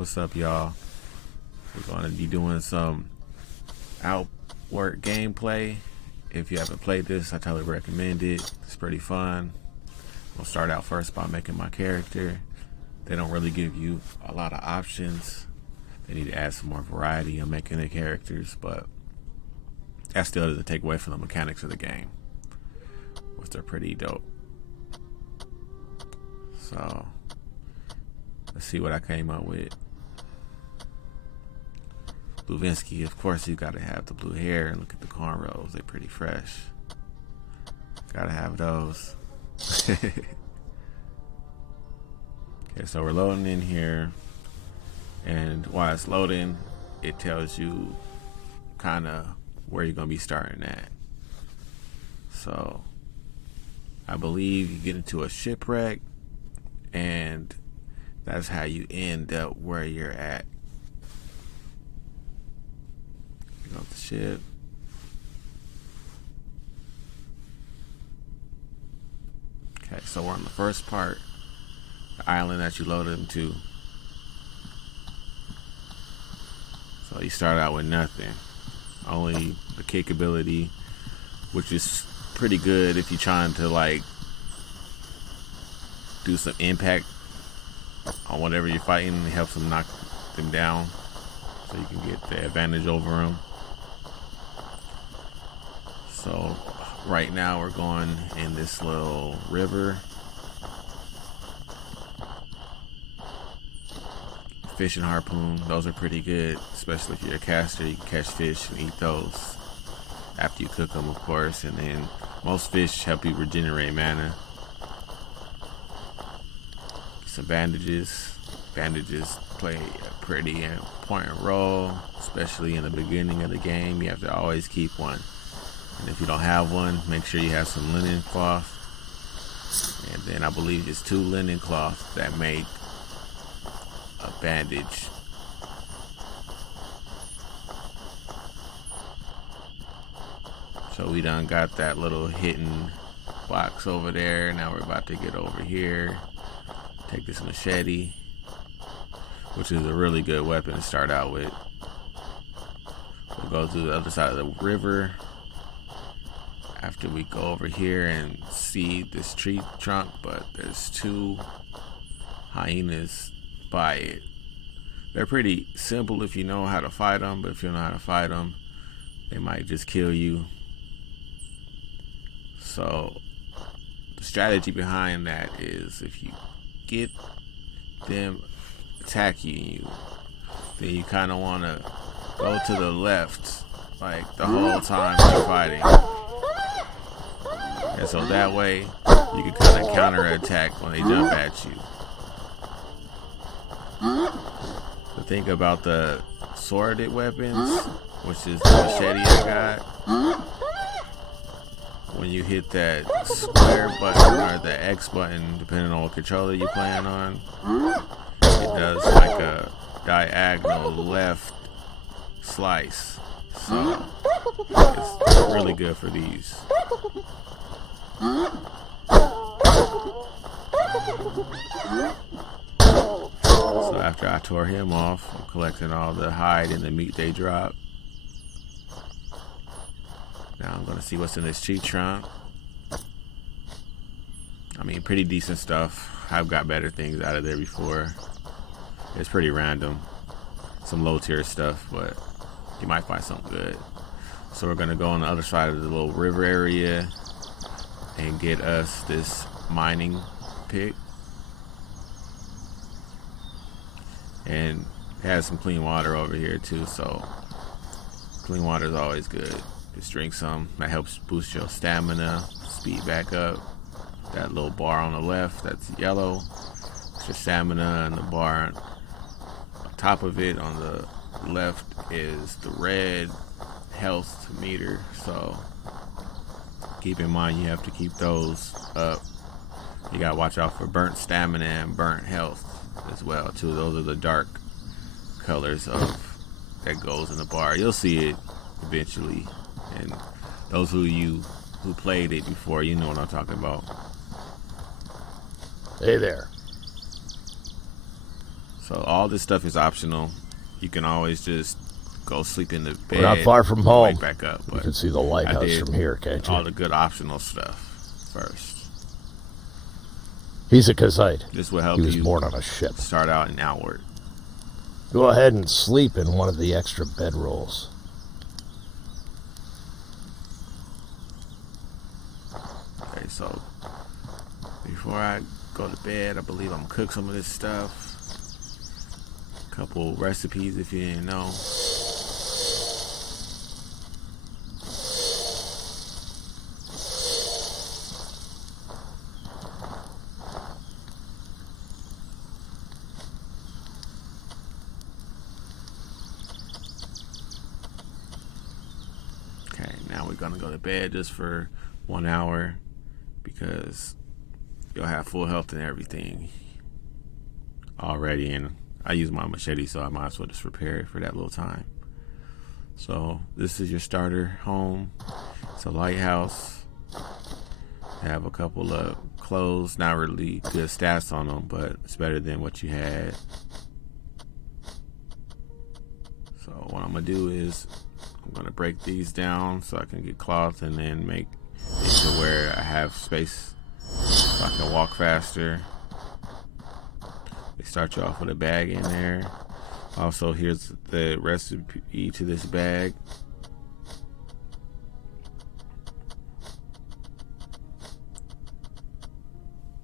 What's up, y'all? We're going to be doing some Outwork gameplay. If you haven't played this, I totally recommend it. It's pretty fun. We'll start out first by making my character. They don't really give you a lot of options. They need to add some more variety in making the characters, but that still doesn't take away from the mechanics of the game, which are pretty dope. So let's see what I came up with. Luvinsky, of course, you gotta have the blue hair, and look at the cornrows, they're pretty fresh. Gotta have those. Okay, so we're loading in here, and while it's loading, it tells you kind of where you're gonna be starting at. So I believe you get into a shipwreck, and that's how you end up where you're at. Get off the ship. Okay, so we're on the first part, the island that you loaded into. So you start out with nothing, only the kick ability, which is pretty good if you're trying to like do some impact on whatever you're fighting. It helps them knock them down, so you can get the advantage over them. So right now we're going in this little river. Fish and harpoon, those are pretty good, especially if you're a caster. You can catch fish and eat those after you cook them, of course. And then most fish help you regenerate mana. Some bandages. Bandages play a pretty important role, especially in the beginning of the game. You have to always keep one. And if you don't have one, make sure you have some linen cloth. And then I believe it's 2 linen cloths that make a bandage. So we done got that little hidden box over there. Now we're about to get over here. Take this machete, which is a really good weapon to start out with. We'll go to the other side of the river. After we go over here and see this tree trunk, but there's 2 hyenas by it. They're pretty simple if you know how to fight them, but if you don't know how to fight them, they might just kill you. So the strategy behind that is, if you get them attacking you, then you kind of want to go to the left, like the whole time you're fighting. And so that way you can kind of counter attack when they jump at you. The thing about the sworded weapons, which is the machete I got, when you hit that square button or the X button, depending on what controller you're playing on, it does like a diagonal left slice. So it's really good for these. So after I tore him off, I'm collecting all the hide and the meat they drop. Now I'm gonna see what's in this tree trunk. I mean, pretty decent stuff. I've got better things out of there before. It's pretty random. Some low tier stuff, but you might find something good. So we're gonna go on the other side of the little river area and get us this mining pick. And it has some clean water over here too, so clean water is always good. Just drink some. That helps boost your stamina, speed back up. That little bar on the left, that's yellow. It's your stamina, and the bar on top of it on the left is the red health meter. So keep in mind you have to keep those up. You gotta watch out for burnt stamina and burnt health as well too. Those are the dark colors of that goes in the bar. You'll see it eventually, and those who played it before, you know what I'm talking about. Hey there. So all this stuff is optional. You can always just go sleep in the bed. We're not far from home. Wake back up. You can see the lighthouse from here, can't you? All the good optional stuff first. He's a Kazite. This will help you. He was you born on a ship. Start out and outward. Go ahead and sleep in one of the extra bedrolls. Okay, so before I go to bed, I believe I'm gonna cook some of this stuff. A couple recipes if you didn't know. Okay, now we're gonna go to bed just for 1 hour because you'll have full health and everything already, and I use my machete, so I might as well just prepare it for that little time. So this is your starter home. It's a lighthouse. Have a couple of clothes, not really good stats on them, but it's better than what you had. So what I'm gonna do is I'm gonna break these down so I can get cloth and then make it to where I have space so I can walk faster. They start you off with a bag in there. Also, here's the recipe to this bag.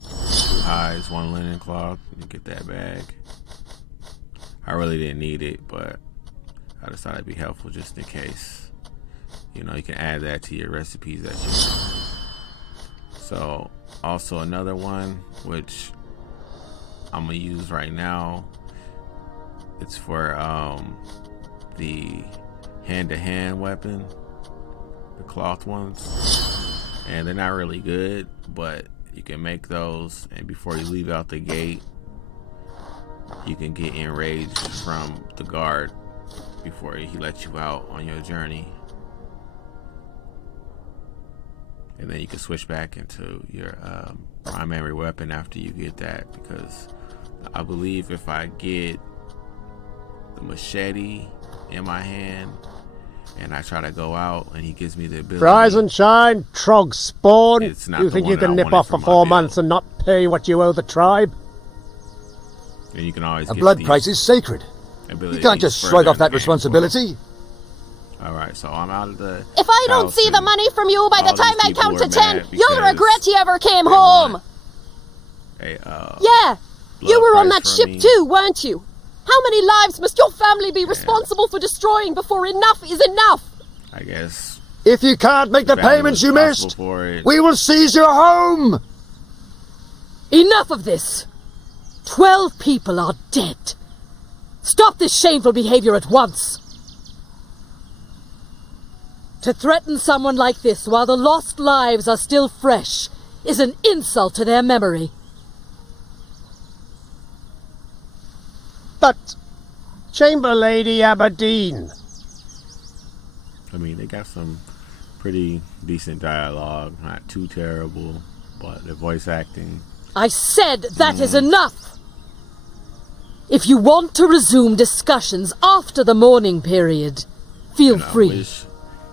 Two hides, one linen cloth. You get that bag. I really didn't need it, but I decided it'd be helpful just in case. You know, you can add that to your recipes that you know. So, also another one, which I'm gonna use right now. It's for the hand-to-hand weapon, the cloth ones, and they're not really good, but you can make those, and before you leave out the gate, you can get enraged from the guard before he lets you out on your journey. And then you can switch back into your primary weapon after you get that, because I believe if I get the machete in my hand and I try to go out and he gives me the ability... Rise and shine, trog spawn. You think you can nip off for 4 months and not pay what you owe the tribe? And you can always a blood price is sacred. You can't just shrug off that responsibility. Alright, so I'm out of the... If I don't see the money from you by the time I count to 10, you'll regret you ever came home! Yeah, you were on that ship too, weren't you? How many lives must your family be responsible for destroying before enough is enough? I guess... If you can't make the payments you missed, we will seize your home! Enough of this! 12 people are dead. Stop this shameful behavior at once! To threaten someone like this while the lost lives are still fresh is an insult to their memory. But, Chamber Lady Aberdeen... I mean, they got some pretty decent dialogue, not too terrible, but the voice acting... I said that is enough! If you want to resume discussions after the mourning period, feel free. I wish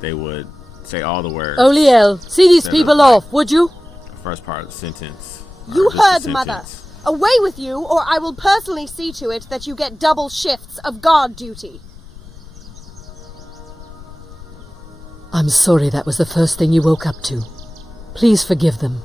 they would say all the words. Oliel, see these people off, would you? The first part of the sentence. You heard, Mother. Away with you, or I will personally see to it that you get double shifts of guard duty. I'm sorry that was the first thing you woke up to. Please forgive them.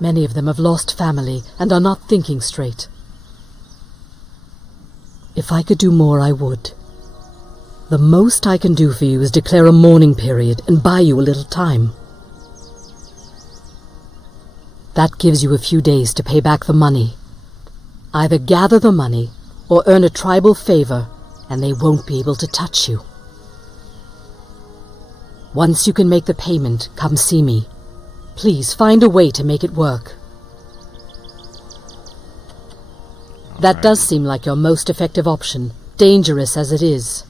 Many of them have lost family and are not thinking straight. If I could do more, I would. The most I can do for you is declare a mourning period and buy you a little time. That gives you a few days to pay back the money. Either gather the money or earn a tribal favor, and they won't be able to touch you. Once you can make the payment, come see me. Please find a way to make it work. That does seem like your most effective option, dangerous as it is.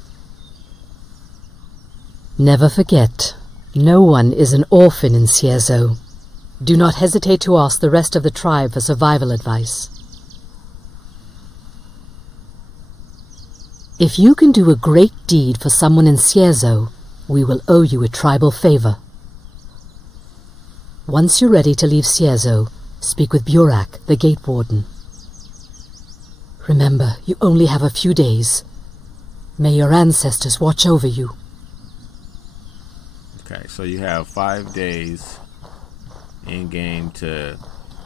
Never forget, no one is an orphan in Cierzo. Do not hesitate to ask the rest of the tribe for survival advice. If you can do a great deed for someone in Sierzo, we will owe you a tribal favor. Once you're ready to leave Sierzo, speak with Burak, the gate warden. Remember, you only have a few days. May your ancestors watch over you. Okay, so you have 5 days in-game to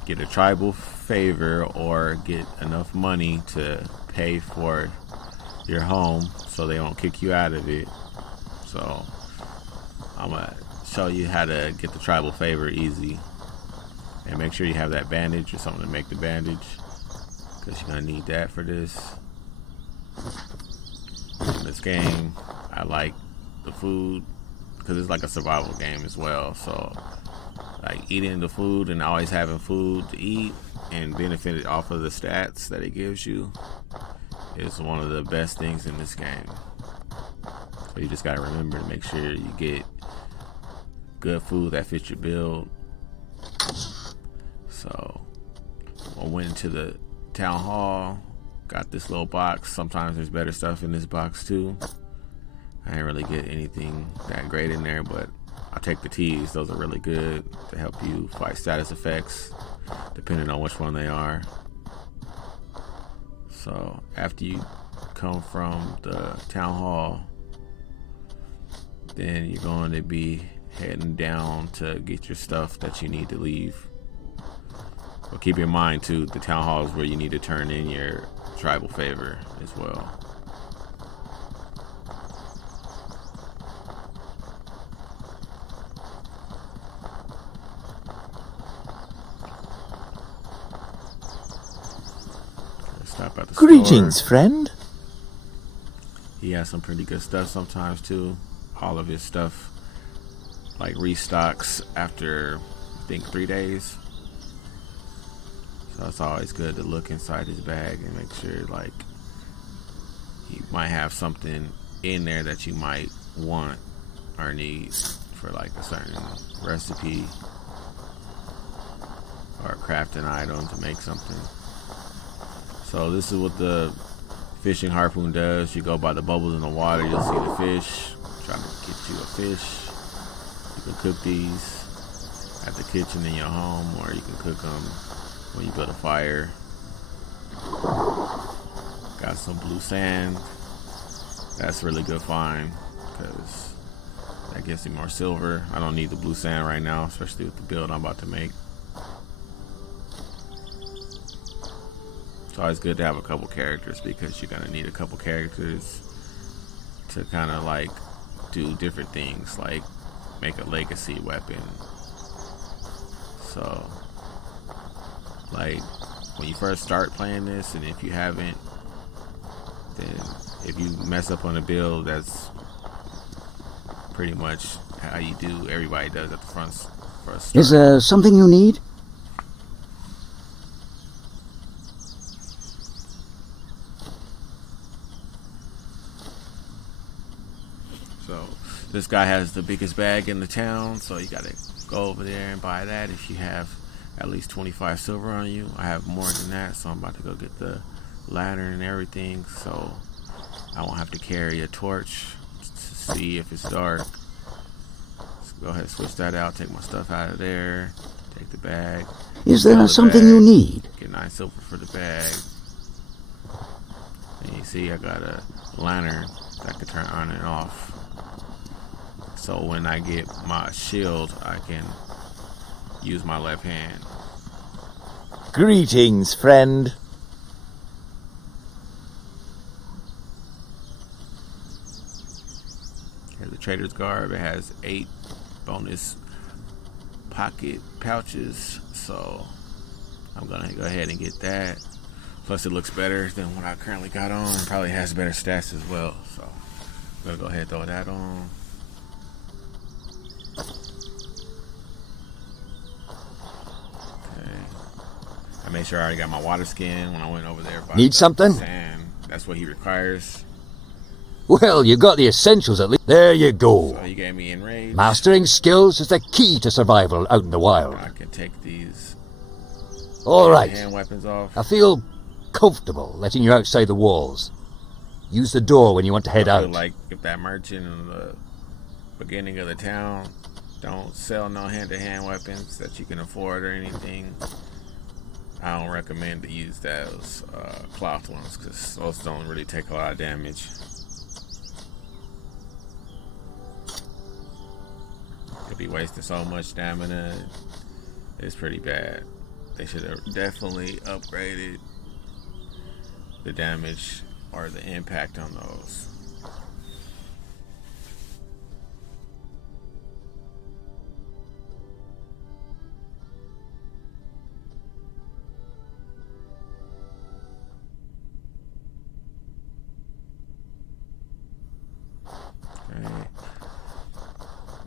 get a tribal favor or get enough money to pay for your home so they won't kick you out of it. So I'm gonna show you how to get the tribal favor easy, and make sure you have that bandage or something to make the bandage, because you're gonna need that for this. In this game, I like the food because it's like a survival game as well. So like eating the food and always having food to eat and benefiting off of the stats that it gives you is one of the best things in this game. So you just gotta remember to make sure you get good food that fits your build. So I went into the town hall, got this little box. Sometimes there's better stuff in this box too. I didn't really get anything that great in there, but I'll take the teas. Those are really good to help you fight status effects, depending on which one they are. So after you come from the town hall, then you're going to be heading down to get your stuff that you need to leave. But keep in mind too, the town hall is where you need to turn in your tribal favor as well. Stop at the Greetings, store. friend. He has some pretty good stuff sometimes too. All of his stuff like restocks after I think 3 days. So it's always good to look inside his bag and make sure like he might have something in there that you might want or need for like a certain recipe or a crafting item to make something. So this is what the fishing harpoon does. You go by the bubbles in the water, you'll see the fish. Try to get you a fish. You can cook these at the kitchen in your home, or you can cook them when you build a fire. Got some blue sand. That's really good find because that gives me more silver. I don't need the blue sand right now, especially with the build I'm about to make. It's always good to have a couple characters because you're gonna need a couple characters to kind of like do different things, like make a legacy weapon. So like when you first start playing this, and if you haven't, then if you mess up on a build, that's pretty much how you do. Everybody does at the front first. Is there something you need? So this guy has the biggest bag in the town, so you gotta go over there and buy that if you have at least 25 silver on you. I have more than that, so I'm about to go get the lantern and everything, so I won't have to carry a torch to see if it's dark. Let's go ahead and switch that out, take my stuff out of there, take the bag. Is there something bag, you need? Get 9 silver for the bag. And you see I got a lantern that I can turn on and off. So when I get my shield, I can use my left hand. Greetings, friend. Here's the trader's garb. It has 8 bonus pocket pouches, so I'm gonna go ahead and get that. Plus it looks better than what I currently got on. It probably has better stats as well, so I'm gonna go ahead and throw that on. I made sure I already got my water skin when I went over there. Need something? Sand. That's what he requires. Well, you got the essentials at least. There you go. So he gave me enrage. Mastering skills is the key to survival out in the wild. I can take these All right. hand weapons off. I feel comfortable letting you outside the walls. Use the door when you want to head I feel out. like if that merchant in the beginning of the town don't sell no hand-to-hand weapons that you can afford or anything, I don't recommend to use those cloth ones, because those don't really take a lot of damage. You'll be wasting so much stamina. It's pretty bad. They should have definitely upgraded the damage or the impact on those. Okay.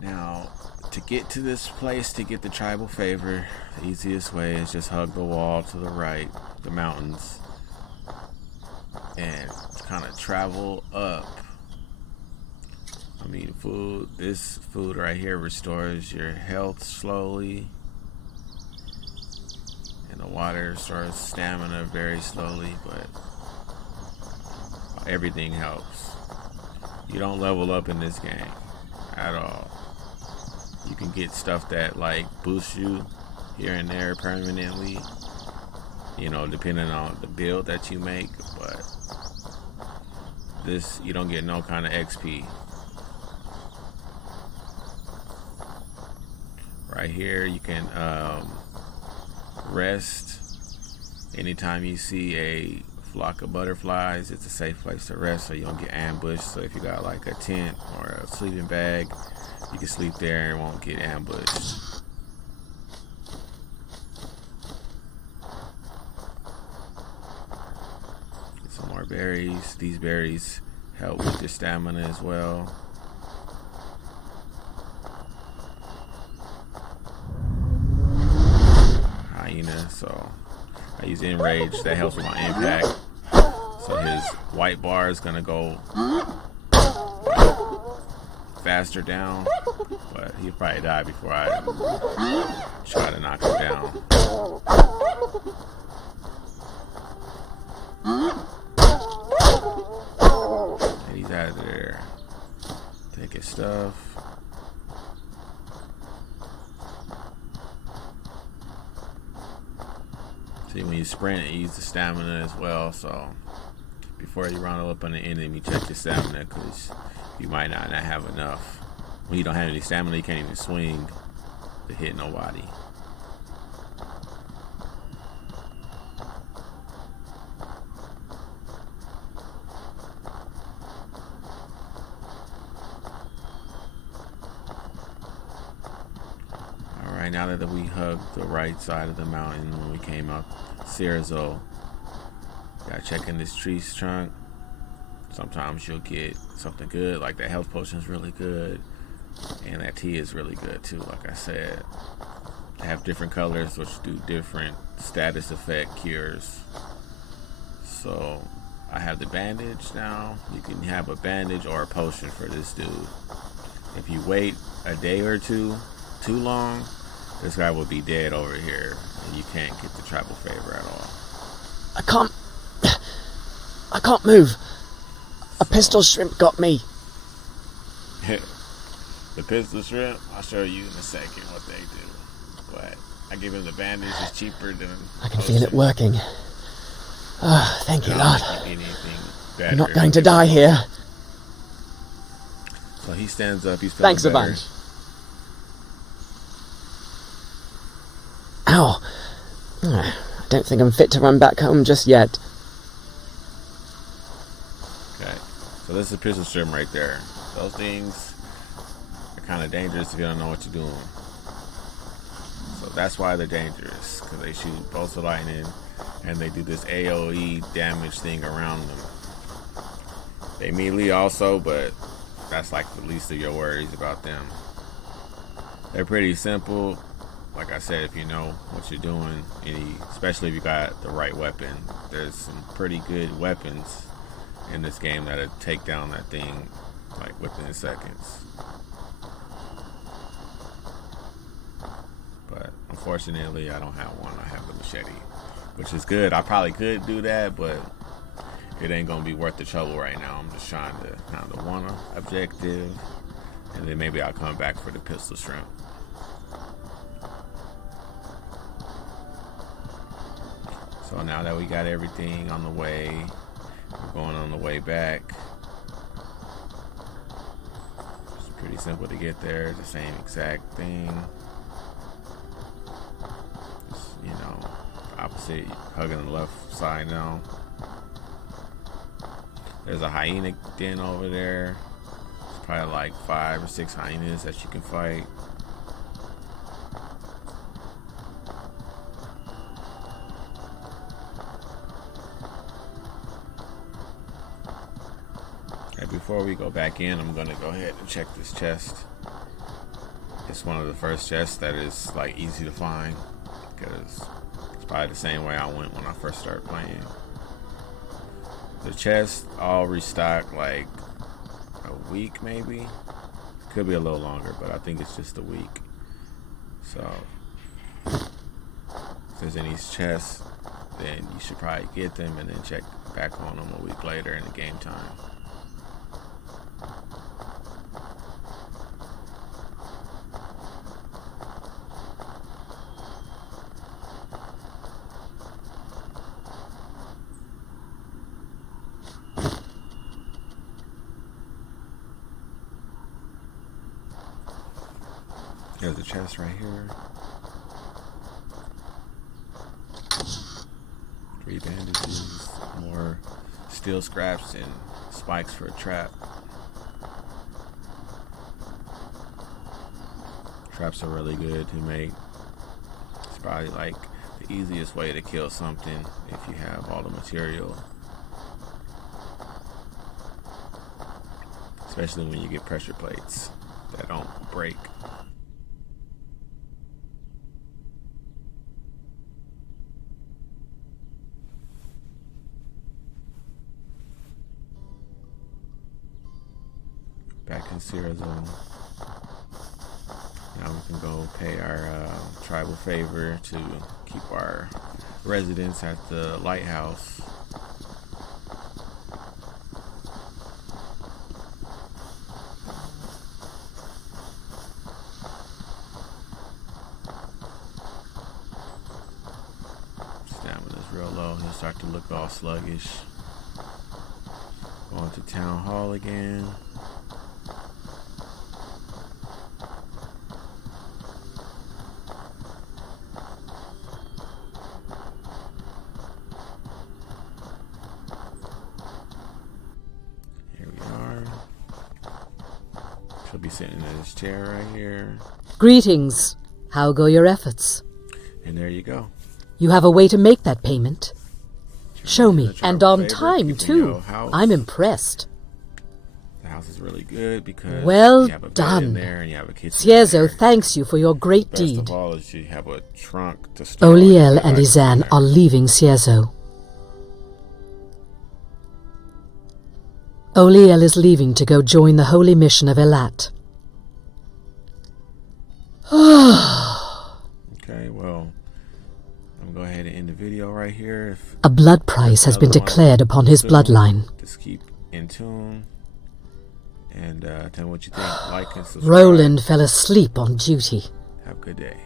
Now, to get to this place, to get the tribal favor, the easiest way is just hug the wall to the right, the mountains, and kind of travel up. I mean, food, this food right here restores your health slowly, and the water restores stamina very slowly, but everything helps. You don't level up in this game at all. You can get stuff that like boosts you here and there permanently, you know, depending on the build that you make, but this, you don't get no kind of XP. Right here you can rest. Anytime you see a flock of butterflies, it's a safe place to rest so you don't get ambushed. So if you got like a tent or a sleeping bag, you can sleep there and won't get ambushed. Get some more berries. These berries help with your stamina as well. Hyena, so I use Enrage, that helps with my impact. So his white bar is gonna go faster down, but he'll probably die before I try to knock him down. And he's out of there. Take his stuff. See, when you sprint, you use the stamina as well, so before you run up on the enemy, check your stamina, because you might not have enough. When you don't have any stamina, you can't even swing to hit nobody. Alright, now that we hugged the right side of the mountain when we came up Cierzo, gotta check in this tree's trunk. Sometimes you'll get something good, like that health potion is really good, and that tea is really good too. Like I said, they have different colors which do different status effect cures. So I have the bandage now. You can have a bandage or a potion for this dude. If you wait a day or two too long, this guy will be dead over here, and you can't get the tribal favor at all. I can't move. A pistol shrimp got me. The pistol shrimp, I'll show you in a second what they do. But I give him the bandage, it's cheaper than I can feel it working. Oh, thank you, Lord. I'm not going to die here. So he stands up, he's feeling Thanks a better. bunch. Ow. I don't think I'm fit to run back home just yet. Okay, so this is a pistol shrimp right there. Those things are kind of dangerous if you don't know what you're doing. So that's why they're dangerous, because they shoot bolts of lightning and they do this AoE damage thing around them. They melee also, but that's like the least of your worries about them. They're pretty simple. Like I said, if you know what you're doing, especially if you got the right weapon, there's some pretty good weapons in this game that'll take down that thing like within seconds. But unfortunately, I don't have one. I have the machete, which is good. I probably could do that, but it ain't gonna be worth the trouble right now. I'm just trying to kind of want an objective, and then maybe I'll come back for the pistol shrimp. So now that we got everything on the way, we're going on the way back. It's pretty simple to get there, the same exact thing. Just, you know, opposite, hugging the left side now. There's a hyena den over there. There's probably like 5 or 6 hyenas that you can fight. And before we go back in, I'm gonna go ahead and check this chest. It's one of the first chests that is like easy to find, because it's probably the same way I went when I first started playing. The chests all restock like a week, maybe. Could be a little longer, but I think it's just a week. So if there's any chests, then you should probably get them and then check back on them a week later in the game time. There's a chest right here. 3 bandages, more steel scraps and spikes for a trap. Traps are really good to make. It's probably like the easiest way to kill something if you have all the material. Especially when you get pressure plates that don't break. Back in Sierra Zone. Now we can go pay our tribal favor to keep our residence at the lighthouse. Stamina's real low. He'll start to look all sluggish. Going to town hall again. She'll be sitting in this chair right here. Greetings. How go your efforts? And there you go. You have a way to make that payment? Show me. And on favorite, time, too. I'm impressed. The house is really good because Well you have a bed done. in there and you have a kitchen. Ciezo thanks you for your great Best deed. of all is you have a trunk to store. Oliel your and items in Izan there. are leaving Ciezo. Oliel is leaving to go join the holy mission of Elat. Okay, well, I'm gonna go ahead and end the video right here. If A blood price has been another one declared upon his soon, bloodline. Just keep in tune and tell me what you think. Like and subscribe. Roland fell asleep on duty. Have a good day.